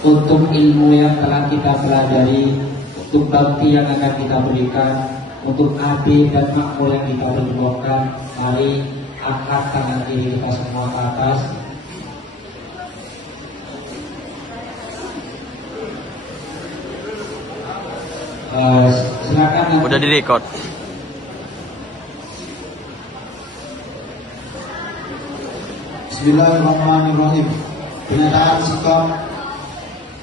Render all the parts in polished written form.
untuk ilmu yang telah kita pelajari, untuk bakti yang akan kita berikan, untuk adil dan makmur yang kita perjuangkan. Mari angkat tangan kiri kita semua ke atas. Silakan. Udah direkod. Bismillahirrahmanirrahim. Pernyataan sikap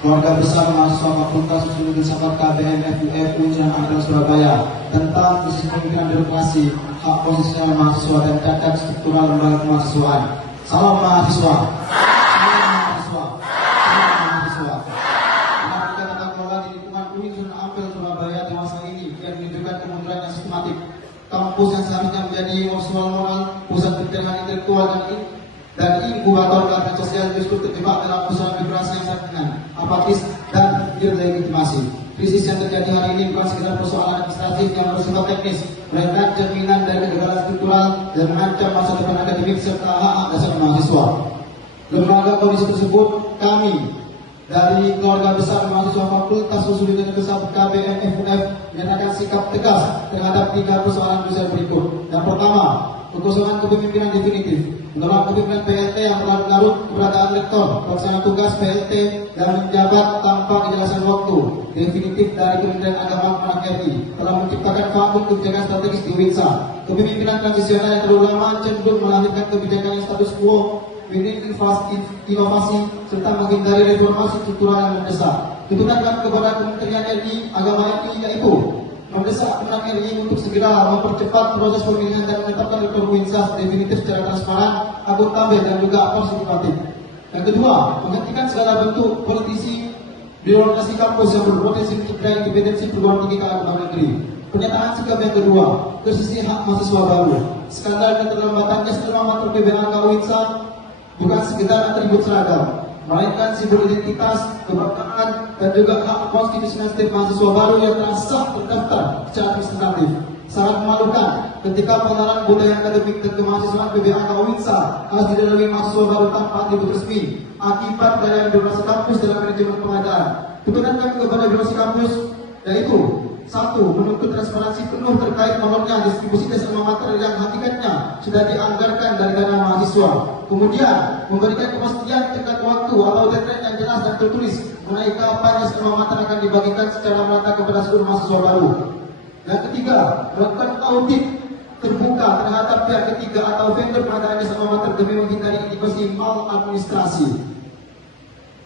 keluarga besar mahasiswa Fakultas Usul Filsafat KBM FUF Ujian Angkatan Surabaya tentang sisi pemikiran demokrasi, hak konstitusional mahasiswa dan cacat struktural lembaga kemahasiswaan. Salam mahasiswa. Salam mahasiswa. Salam mahasiswa. Dinamika tata kelola di lingkungan Universitas Ampel Surabaya di masa ini yang menunjukkan kemunduran yang sistematik. Kampus yang seharusnya menjadi opsional moral, pusat pencerahan intelektual dan inkubator keadilan sosial justru terjebak dalam persoalan birokrasi yang sangat ringan, apatis dan berlegitimasi. Krisis yang terjadi hari ini bukan sekedar persoalan administratif yang bersifat teknis, melainkan cerminan dari kegagalan struktural dan mengancam masa depan akademik serta hak dasar mahasiswa. Lembaga kondisi tersebut, kami dari keluarga besar mahasiswa Fakultas Usul Filsafat KBM FUF menyatakan sikap tegas terhadap 3 persoalan besar berikut. Yang pertama, kekosongan kepemimpinan definitif, menolak kepemimpinan PLT yang berlarut keberadaan rektor, pelaksana tugas PLT yang menjabat tanpa kejelasan waktu definitif dari Kementerian Agama Kemenak RI telah menciptakan vakum kebijakan strategis di UINSA. Kepemimpinan transisional yang terlalu lama cenderung melahirkan kebijakan yang status quo, minim inovasi serta menghindari reformasi struktural yang mendesak. Tuntutan kepada Kementerian RI Agama RI yaitu mendesak Kemenak RI untuk segera mempercepat proses pemilihan dan menetapkan rektor UINSA definitif secara transparan, akuntabel dan juga partisipatif. Yang kedua, menghentikan segala bentuk politisi birokrasi kampus yang berpotensi mencederai independensi perguruan tinggi keagamaan negeri. Pernyataan sikap yang kedua, tersisih hak mahasiswa baru. Skandal keterlambatannya setelah materi PBHK UINSA bukan sekedar atribut seragam, melainkan simbol identitas, kebangsaan, dan juga hak konstitusional setiap mahasiswa baru yang telah sah terdaftar secara administratif. Sangat memalukan ketika pengenalan budaya akademik dan kemahasiswaan PBHK UINSA harus dilalui mahasiswa baru tanpa atribut resmi akibat gaya birokrasi kampus dalam manajemen pengadaan. Tuntutan kami kepada birokrasi kampus yaitu: 1. Menuntut transparansi penuh terkait mohonnya distribusi tes alma mater yang hakikatnya sudah dianggarkan dari dana mahasiswa. Kemudian, memberikan kepastian tenggat waktu atau deadline yang jelas dan tertulis mengenai kapan tes alma mater akan dibagikan secara merata kepada seluruh mahasiswa baru. Yang ketiga, melakukan audit terbuka terhadap pihak ketiga atau vendor pengadaan tes alma mater demi menghindari indikasi maladministrasi.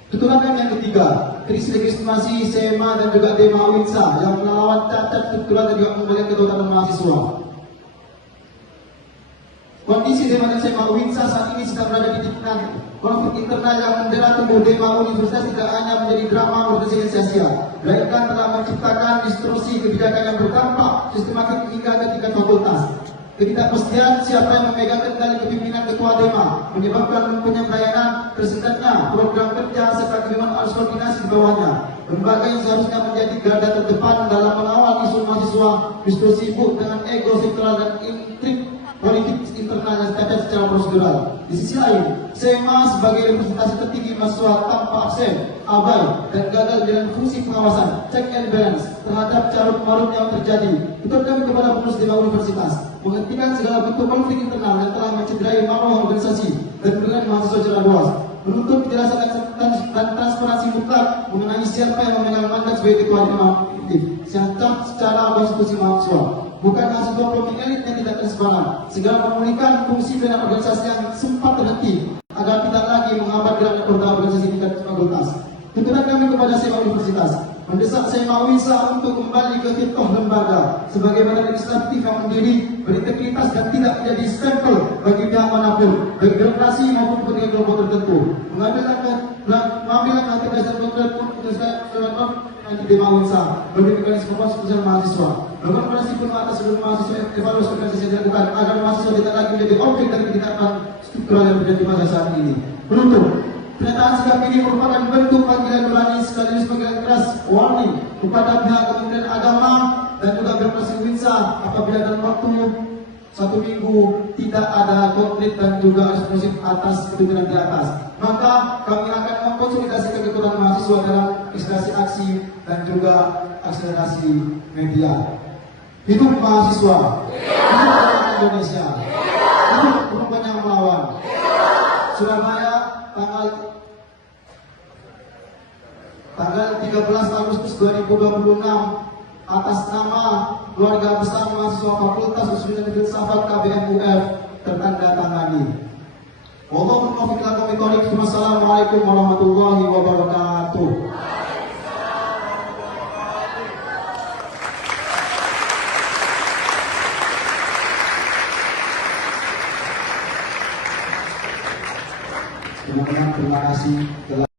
Tuntutan yang ketiga, krisis legitimasi SEMA dan juga DEMA UINSA yang melawan cacat struktural dan juga pemberian kedaulatan mahasiswa. Kondisi DEMA dan SEMA UINSA saat ini sedang berada di titik konflik internal yang mendera tumbuh DEMA Universitas tidak hanya menjadi drama berhasil sia-sia, melainkan telah menciptakan distorsi kebijakan yang berdampak sistematik hingga ke tingkat fakultas. Ketidakpastian siapa yang memegang kendali kepimpinan ketua DEMA menyebabkan lumpuhnya pelayanan, tersendatnya program kerja serta kebingungan arus koordinasi di bawahnya. Lembaga yang seharusnya menjadi garda terdepan dalam mengawal isu mahasiswa justru sibuk dengan ego sektoral dan intrik politik internal yang cacat secara prosedural. Di sisi lain, SEMA sebagai representasi tertinggi mahasiswa tanpa absen, abai, dan gagal dalam fungsi pengawasan, check and balance terhadap carut marut yang terjadi. Tuntut kami kepada pengurus DEMA Universitas menghentikan segala bentuk konflik internal yang telah mencederai marwah organisasi dan dengan mahasiswa secara luas. Menuntut kejelasan dan transparansi mutlak mengenai siapa yang memegang mandat sebagai ketua DEMA secara konstitusi mahasiswa. Bukan mahasiswa promi elit yang tidak transparan, segera memulihkan fungsi dan organisasi yang sempat terhenti agar tidak lagi menghambat gerak anggota organisasi tingkat fakultas. Tuntutan kami kepada SEMA Universitas mendesak SEMA UINSA untuk kembali ke titoh lembaga sebagai badan legislatif yang mandiri, berintegritas dan tidak menjadi stempel bagi pihak manapun, baik birokrasi maupun kepentingan kelompok tertentu. Mengambil langkah tegas dan konkret putusan di DEMA UINSA bagi mekanisme konstitusional mahasiswa. Melakukan koordinasi penuh atas seluruh mahasiswa evaluasi organisasi yang dilakukan agar mahasiswa tidak lagi menjadi objek dari tindakan struktural yang terjadi pada saat ini. Penutup, pernyataan sikap ini merupakan bentuk panggilan berani sekaligus panggilan keras warning kepada pihak Kementerian Agama dan juga birokrasi UINSA apabila dalam waktu 1 minggu tidak ada konkret dan juga responsif atas ketentuan di atas. maka kami akan mengkonsolidasikan kekuatan mahasiswa dalam akselerasi aksi dan juga akselerasi media. Hidup mahasiswa, hidup orang Indonesia, hidup perubahan yang melawan. Surabaya, tanggal 13 Agustus 2026, atas nama keluarga besar mahasiswa Fakultas Usul dan Filsafat KBM-UF tertanda tangani. Wassalamualaikum warahmatullahi wabarakatuh. Teman-teman, terima kasih telah